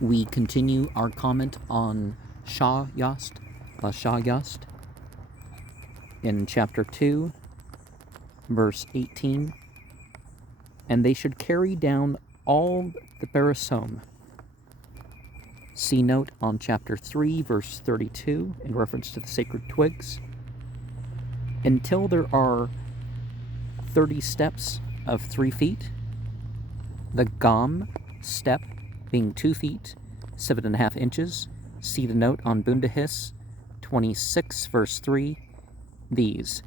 We continue our comment on Shayast La Shayast in chapter 2, verse 18. And they should carry down all the barasome. See note on chapter 3, verse 32, in reference to the sacred twigs. Until there are 30 steps of 3 feet, the gam step being 2 feet, 7.5 inches. See the note on Bundahis 26, verse 3. These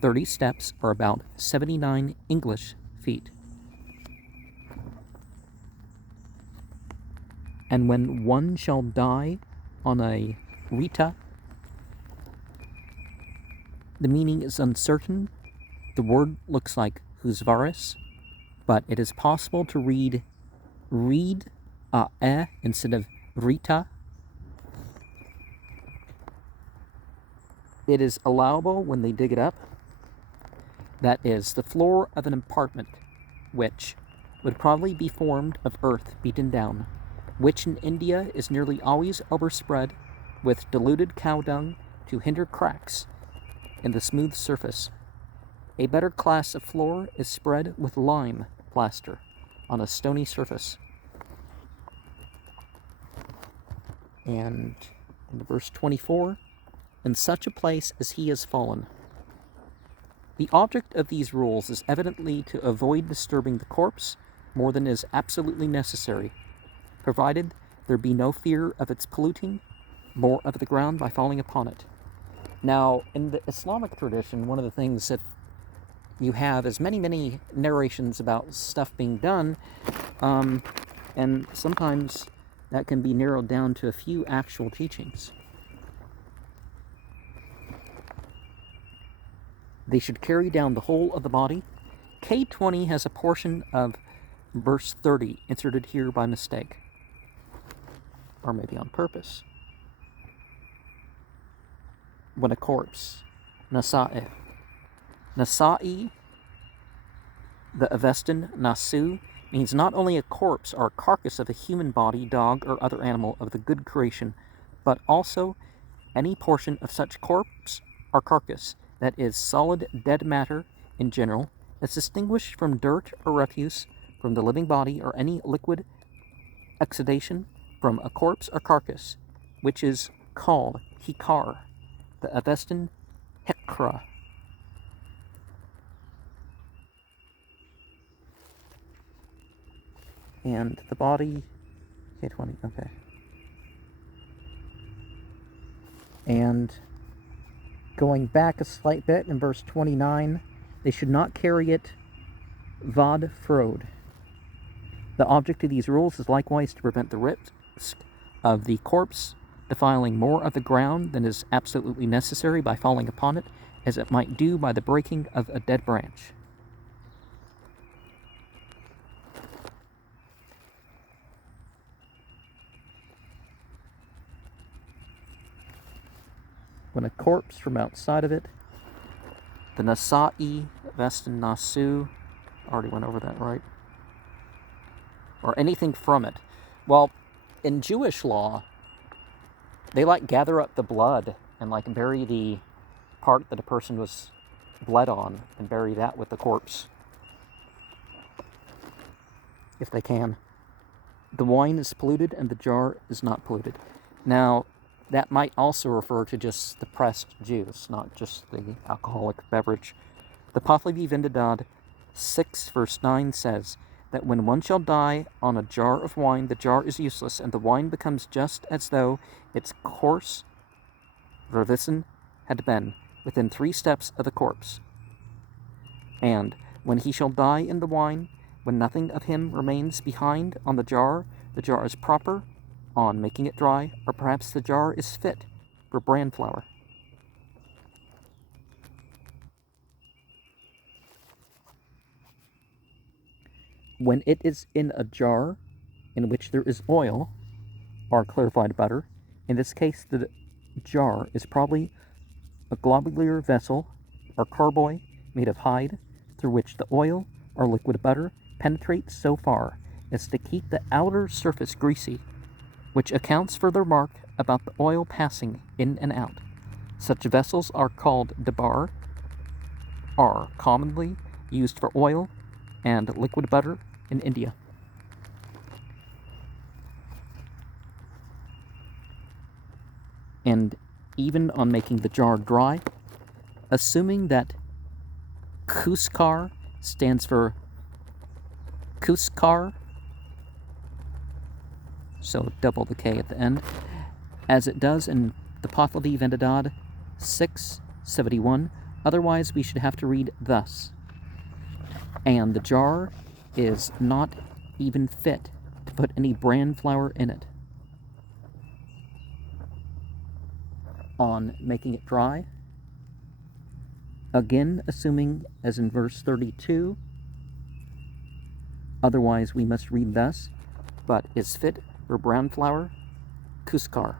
30 steps are about 79 English feet. And when one shall die on a rita, the meaning is uncertain. The word looks like husvaris, but it is possible to read instead of rita. It is allowable when they dig it up. That is the floor of an apartment, which would probably be formed of earth beaten down, which in India is nearly always overspread with diluted cow dung to hinder cracks in the smooth surface. A better class of floor is spread with lime plaster on a stony surface. And in verse 24, in such a place as he has fallen. The object of these rules is evidently to avoid disturbing the corpse more than is absolutely necessary, provided there be no fear of its polluting more of the ground by falling upon it. Now, in the Islamic tradition, one of the things that you have is many narrations about stuff being done, and sometimes that can be narrowed down to a few actual teachings. They should carry down the whole of the body. K20 has a portion of verse 30 inserted here by mistake, or maybe on purpose. When a corpse, nasa'i. Nasa'i, the Avestan nasu, means not only a corpse or a carcass of a human body, dog, or other animal of the good creation, but also any portion of such corpse or carcass that is solid dead matter in general, as distinguished from dirt or refuse from the living body, or any liquid exudation from a corpse or carcass, which is called hikar, the Avestan hekra. And the body, K20, okay. And going back a slight bit in verse 29, they should not carry it vad frode. The object of these rules is likewise to prevent the risk of the corpse defiling more of the ground than is absolutely necessary by falling upon it, as it might do by the breaking of a dead branch. When a corpse from outside of it, the nasa'i, vestin nasu, already went over that, right? Or anything from it. Well, in Jewish law, they gather up the blood and bury the part that a person was bled on and bury that with the corpse, if they can. The wine is polluted and the jar is not polluted. Now, that might also refer to just the pressed juice, not just the alcoholic beverage. The Pahlavi Vendidad 6 verse 9 says that when one shall die on a jar of wine, the jar is useless, and the wine becomes just as though its course, vervissen, had been within 3 steps of the corpse. And when he shall die in the wine, when nothing of him remains behind on the jar is proper on making it dry, or perhaps the jar is fit for bran flour. When it is in a jar in which there is oil or clarified butter, in this case the jar is probably a globular vessel or carboy made of hide, through which the oil or liquid butter penetrates so far as to keep the outer surface greasy which accounts for the remark about the oil passing in and out. Such vessels are called dabar, are commonly used for oil and liquid butter in India. And even on making the jar dry, assuming that kuskar stands for kuskar, so double the K at the end, as it does in the Pahlavi Vendadad 671, otherwise we should have to read thus. And the jar is not even fit to put any bran flour in it. On making it dry, again assuming as in verse 32, otherwise we must read thus, but is fit for brown flour, kuskar.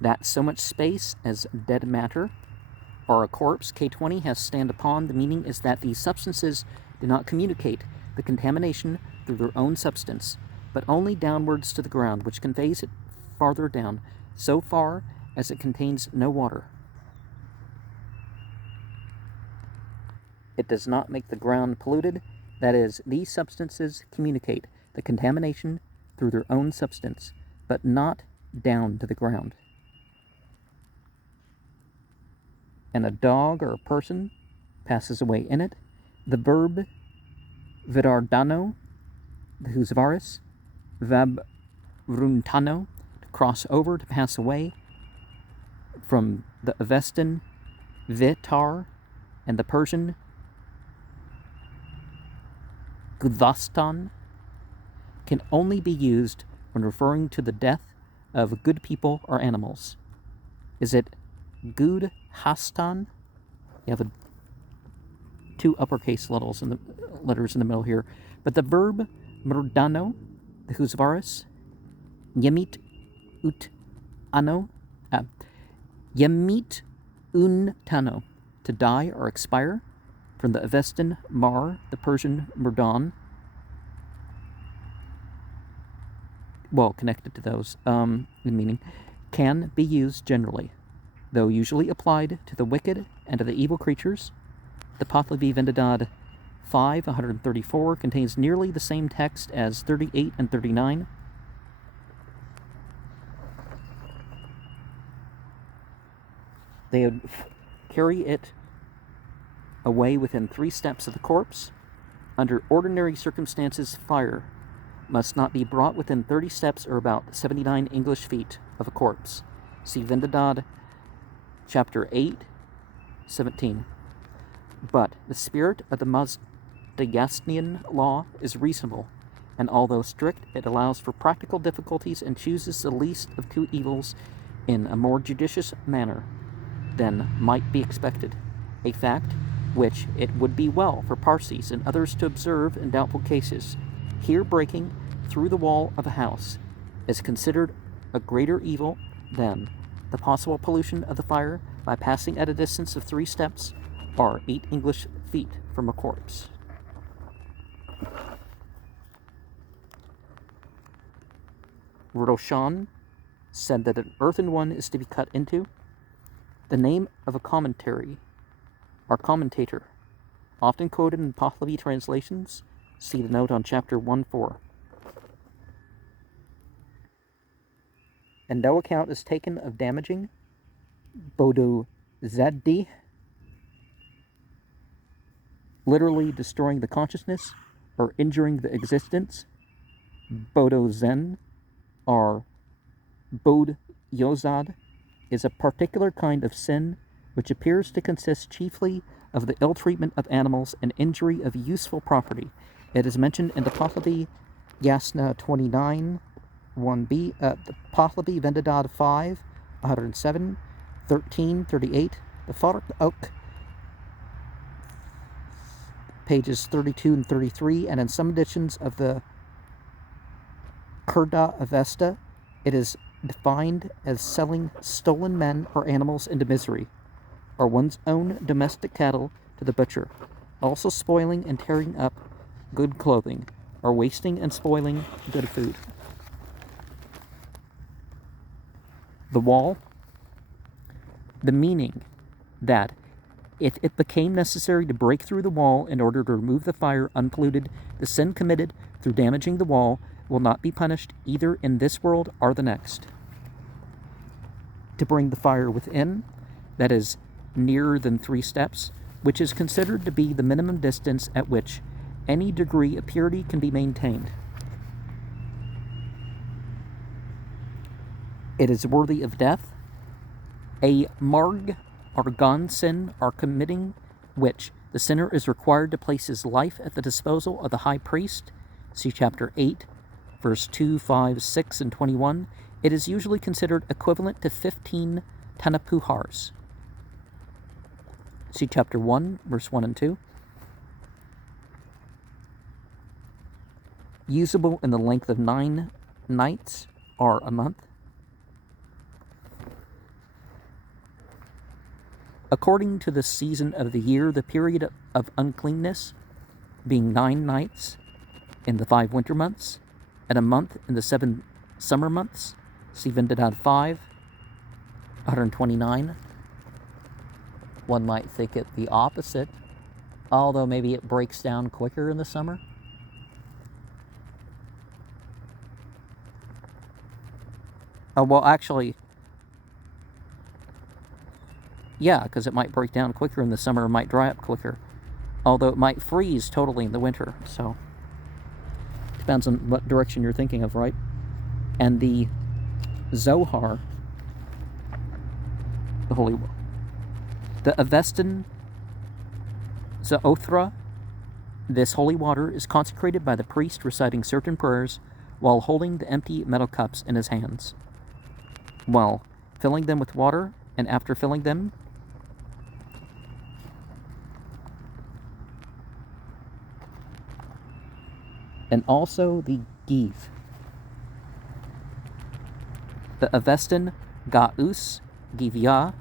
That so much space as dead matter, or a corpse, K20 has stand upon, the meaning is that these substances do not communicate the contamination through their own substance, but only downwards to the ground, which conveys it farther down, so far as it contains no water. It does not make the ground polluted, that is, these substances communicate the contamination through their own substance, but not down to the ground. And a dog or a person passes away in it, the verb vidardano, the husvaris, vabruntano, to cross over, to pass away, from the Avestan vitar and the Persian gudastan, can only be used when referring to the death of good people or animals. Is it gud hastan? You have two uppercase letters in the middle here. But the verb murdano, the husvaris, yemit ut ano, yemit un tano, to die or expire, from the Avestan mar, the Persian murdan, well, connected to those, in meaning, can be used generally, though usually applied to the wicked and to the evil creatures. The Pahlavi Vendadad 534 contains nearly the same text as 38 and 39. They would carry it away within 3 steps of the corpse. Under ordinary circumstances, fire must not be brought within 30 steps or about 79 English feet of a corpse. See Vendadad, chapter 8, 17. But the spirit of the Mazdayasnian law is reasonable, and although strict, it allows for practical difficulties and chooses the least of 2 evils in a more judicious manner than might be expected, a fact which it would be well for Parsis and others to observe in doubtful cases. Here breaking through the wall of a house is considered a greater evil than the possible pollution of the fire by passing at a distance of 3 steps or 8 English feet from a corpse. Roshan said that an earthen one is to be cut into. The name of a commentary, or commentator, often quoted in Pahlavi translations, see the note on chapter 1.4. And no account is taken of damaging Bodo Zaddi, literally destroying the consciousness or injuring the existence. Bodo Zen, or Bod Yozad, is a particular kind of sin which appears to consist chiefly of the ill treatment of animals and injury of useful property. It is mentioned in the Pahlavi Yasna 29, 1b, the Pahlavi Vendadad 5, 107, 13, 38, the Farq Oak, pages 32 and 33, and in some editions of the Kurda Avesta, it is defined as selling stolen men or animals into misery, or one's own domestic cattle to the butcher, also spoiling and tearing up good clothing, or wasting and spoiling good food. The wall, the meaning that if it became necessary to break through the wall in order to remove the fire unpolluted, the sin committed through damaging the wall will not be punished either in this world or the next. To bring the fire within, that is, nearer than 3 steps, which is considered to be the minimum distance at which any degree of purity can be maintained. It is worthy of death, a marg or gon sin or committing which the sinner is required to place his life at the disposal of the high priest. See chapter 8, verse 2, 5, 6, and 21. It is usually considered equivalent to 15 tanapuhars. See chapter 1, verse 1 and 2. Usable in the length of 9 nights or a month. According to the season of the year, the period of uncleanness being 9 nights in the 5 winter months, and a month in the 7 summer months. See Vendidad 5, 129. One might think it the opposite, although maybe it breaks down quicker in the summer. Well, actually, yeah, because it might break down quicker in the summer, it might dry up quicker. Although it might freeze totally in the winter, so depends on what direction you're thinking of, right? And the Zohar, the Holy, the Avestan Zaothra, this holy water is consecrated by the priest reciting certain prayers while holding the empty metal cups in his hands, while filling them with water, and after filling them, and also the Giv, the Avestan Ga'us Givya,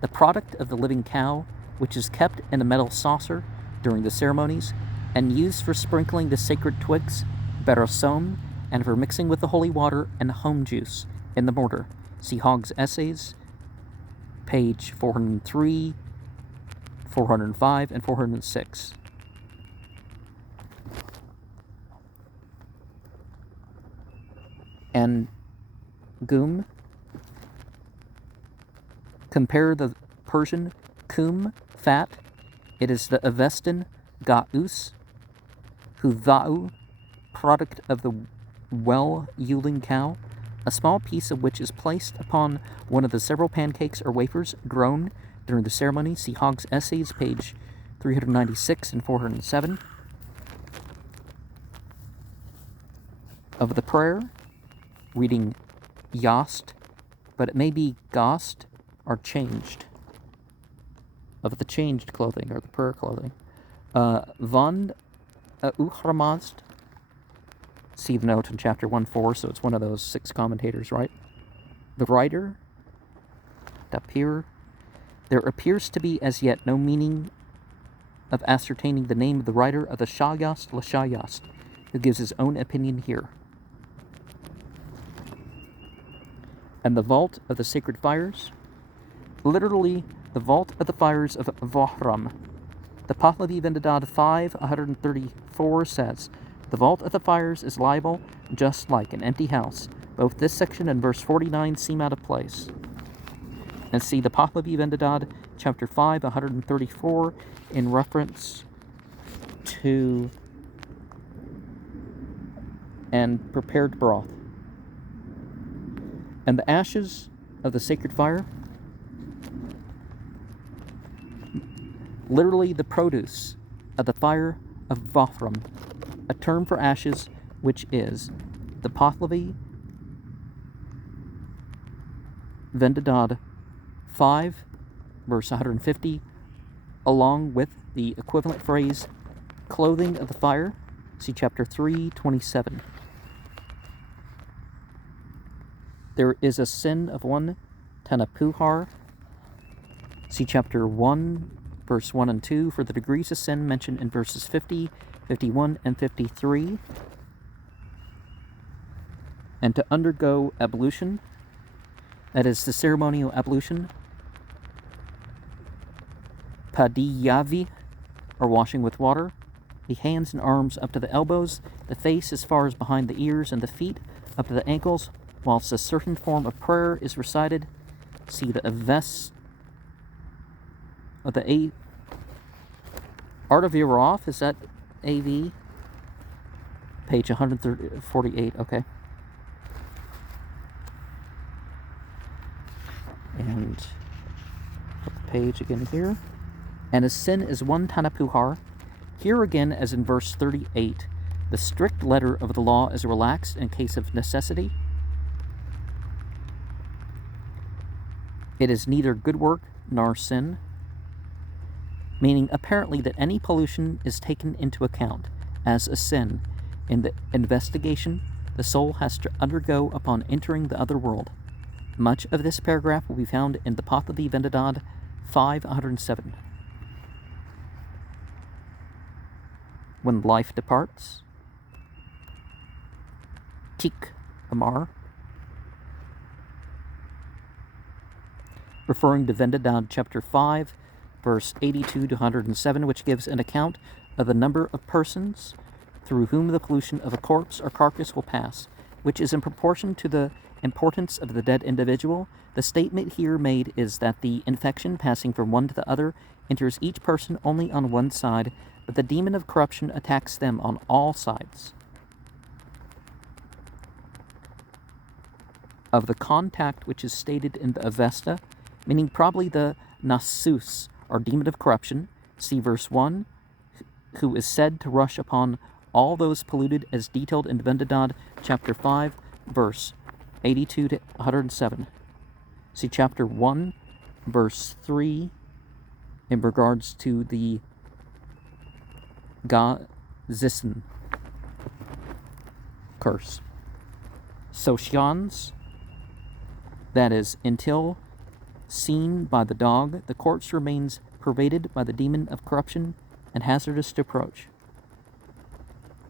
the product of the living cow, which is kept in a metal saucer during the ceremonies and used for sprinkling the sacred twigs, berosom, and for mixing with the holy water and home juice in the mortar. See Hogg's Essays, page 403, 405, and 406. And Gum, compare the Persian kum, fat. It is the Avestan Ga'us, Hudha'u, product of the well-yielding cow, a small piece of which is placed upon one of the several pancakes or wafers grown during the ceremony. See Hogg's Essays, page 396 and 407. Of the prayer, reading Yast, but it may be Gost or changed. Of the changed clothing or the prayer clothing. Vond Uhramazd. See the note in chapter 1.4, so it's one of those 6 commentators, right? The writer, Dapir. There appears to be as yet no meaning of ascertaining the name of the writer of the Shayast La Shayast, who gives his own opinion here. And the vault of the sacred fires, literally the vault of the fires of Vahram. The Pahlavi Vendidad 5, 134 says, the vault of the fires is liable just like an empty house. Both this section and verse 49 seem out of place. And see the Pahlavi Vendidad, chapter 5, 134, in reference to and prepared broth. And the ashes of the sacred fire, literally the produce of the fire of Vahram, a term for ashes, which is the Pahlavi Vendidad 5, verse 150, along with the equivalent phrase, clothing of the fire. See chapter 3, 27. There is a sin of 1 tanapuhar. See chapter 1, verse 1 and 2, for the degrees of sin mentioned in verses 50, 51 and 53. And to undergo ablution, that is the ceremonial ablution, padiyavi, or washing with water, the hands and arms up to the elbows, the face as far as behind the ears, and the feet up to the ankles, whilst a certain form of prayer is recited. See the Avest of the Art of Yeroff, is that AV? Page 148, okay. And flip the page again here. And a sin is one tanapuhar. Here again, as in verse 38, the strict letter of the law is relaxed in case of necessity. It is neither good work nor sin, meaning apparently that any pollution is taken into account as a sin in the investigation the soul has to undergo upon entering the other world. Much of this paragraph will be found in the Pahlavi Vendadad 507. When life departs, Tik Amar, referring to Vendadad chapter 5, verse 82 to 107, which gives an account of the number of persons through whom the pollution of a corpse or carcass will pass, which is in proportion to the importance of the dead individual. The statement here made is that the infection passing from one to the other enters each person only on one side, but the demon of corruption attacks them on all sides. Of the contact which is stated in the Avesta, meaning probably the Nasus, or demon of corruption, see verse 1, who is said to rush upon all those polluted as detailed in Vendadad chapter 5, verse 82 to 107. See chapter 1, verse 3, in regards to the Gazisn curse. Soshans, that is, until seen by the dog, the corpse remains pervaded by the demon of corruption and hazardous to approach.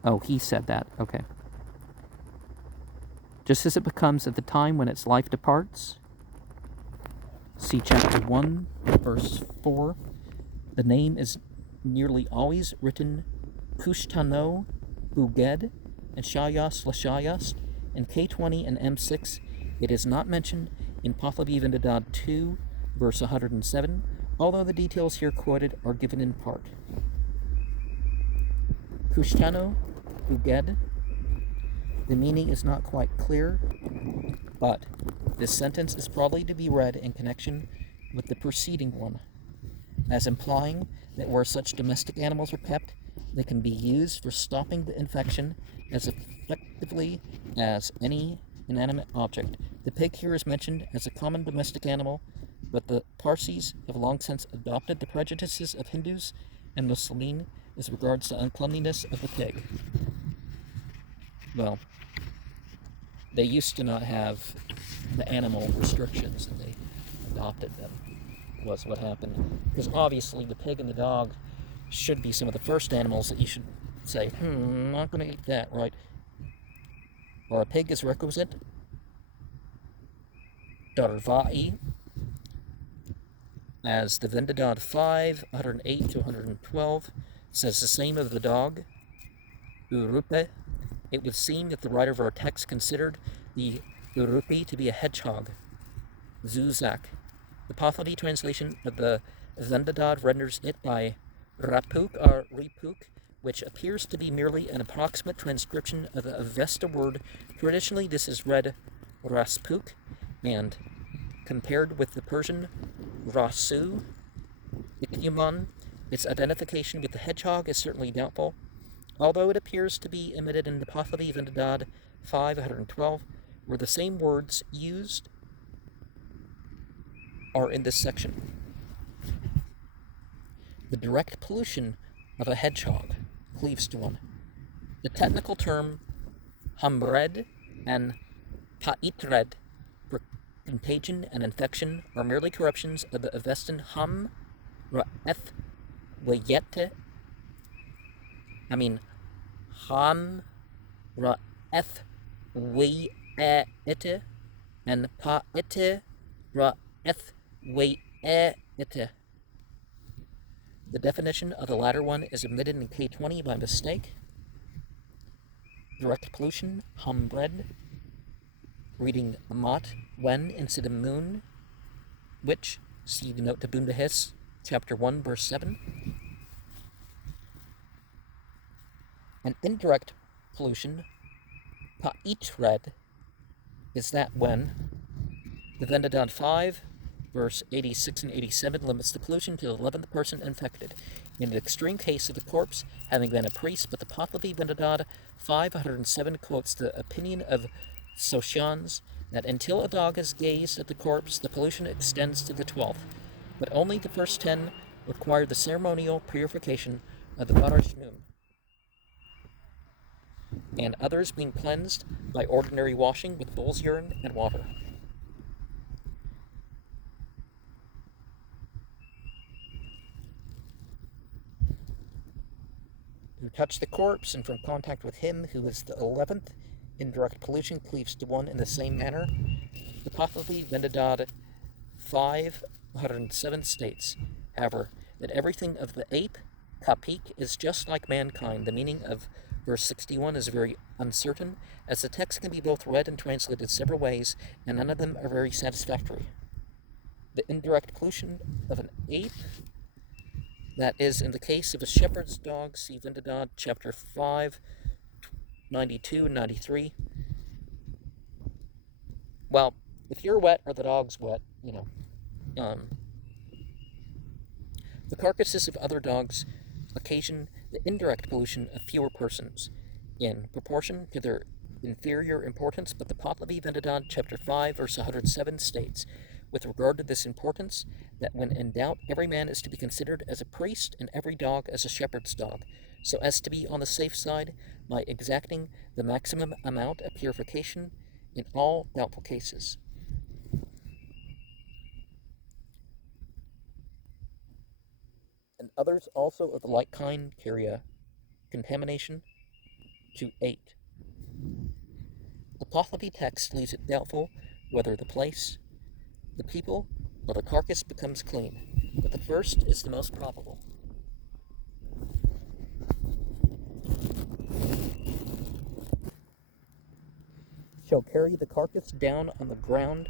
Oh, he said that. Okay. Just as it becomes at the time when its life departs. See chapter 1, verse 4. The name is nearly always written Kushtano, Buged, and Shayast La Shayast. In K20 and M6, it is not mentioned in Pahlavi Vendadad 2, verse 107, although the details here quoted are given in part. Kushtano, Buged, the meaning is not quite clear, but this sentence is probably to be read in connection with the preceding one, as implying that where such domestic animals are kept, they can be used for stopping the infection as effectively as any inanimate object. The pig here is mentioned as a common domestic animal, but the Parsis have long since adopted the prejudices of Hindus and Muslims as regards the uncleanliness of the pig. Well, they used to not have the animal restrictions, and they adopted them, was what happened. Because obviously the pig and the dog should be some of the first animals that you should say, I'm not going to eat that, right? Or a pig is requisite. Darva'i, as the Vendadad 5, 108 to 112, says the same of the dog. Urupe. It would seem that the writer of our text considered the Urupi to be a hedgehog. Zuzak. The Pahlavi translation of the Vendadad renders it by Rapuk or Ripuk, which appears to be merely an approximate transcription of the Avesta word. Traditionally, this is read Raspuk, and compared with the Persian Rasu, Ikyuman, its identification with the hedgehog is certainly doubtful, although it appears to be emitted in the Pahlavi Vendadad 512, where the same words used are in this section. The direct pollution of a hedgehog cleaves to one. The technical term hamred and paitred for contagion and infection are merely corruptions of the Avestan ham, ra'eth, wayete, Han ra eth we ite and pa ite ra eth we ite. The definition of the latter one is omitted in K20 by mistake. Direct pollution, humbred, reading mat, when instead of moon, which, see the note to Bundahis, chapter 1, verse 7. And indirect pollution, pa'itred, is that when the Vendadad 5, verse 86 and 87 limits the pollution to the 11th person infected, in the extreme case of the corpse having been a priest, but the Pahlavi Vendadad 507 quotes the opinion of Soshans that until a dog has gazed at the corpse, the pollution extends to the 12th, but only the first 10 require the ceremonial purification of the Barajnum, and others being cleansed by ordinary washing with bull's urine and water. Who touch the corpse, and from contact with him who is the 11th, indirect pollution cleaves to one in the same manner. The Pahlavi Vendadad 507 states, however, that everything of the ape, kapik, is just like mankind. The meaning of verse 61 is very uncertain, as the text can be both read and translated several ways, and none of them are very satisfactory. The indirect pollution of an ape, that is, in the case of a shepherd's dog, see Vendadad chapter 5, 92 and 93. Well, if you're wet or the dog's wet, the carcasses of other dogs occasion the indirect pollution of fewer persons, in proportion to their inferior importance, but the Pahlavi Vendadad chapter 5, verse 107 states, with regard to this importance, that when in doubt, every man is to be considered as a priest and every dog as a shepherd's dog, so as to be on the safe side by exacting the maximum amount of purification in all doubtful cases. And others also of the like kind carry a contamination to 8. The Pahlavi text leaves it doubtful whether the place, the people, or the carcass becomes clean, but the first is the most probable. Shall carry the carcass down on the ground,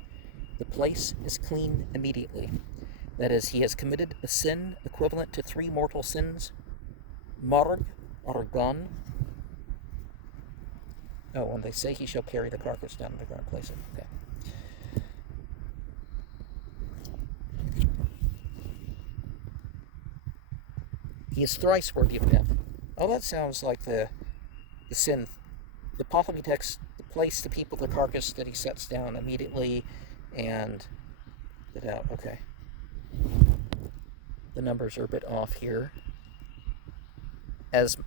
the place is clean immediately. That is, he has committed a sin equivalent to 3 mortal sins, marg, argan. Oh, when they say he shall carry the carcass down on the ground, place it. Okay. He is thrice worthy of death. Oh, that sounds like the sin. The Pahlavi text, the place, the people, the carcass that he sets down immediately, and the doubt. Okay. The numbers are a bit off here. As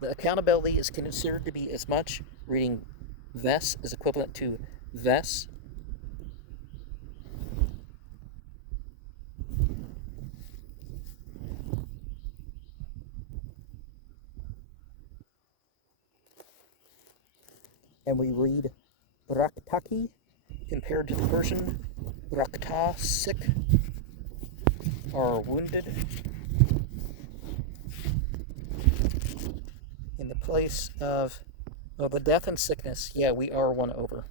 the accountability is considered to be as much, reading ves is equivalent to ves. And we read raktaki compared to the Persian rakta, sick or wounded. In the place of the death and sickness, yeah, we are 1 over.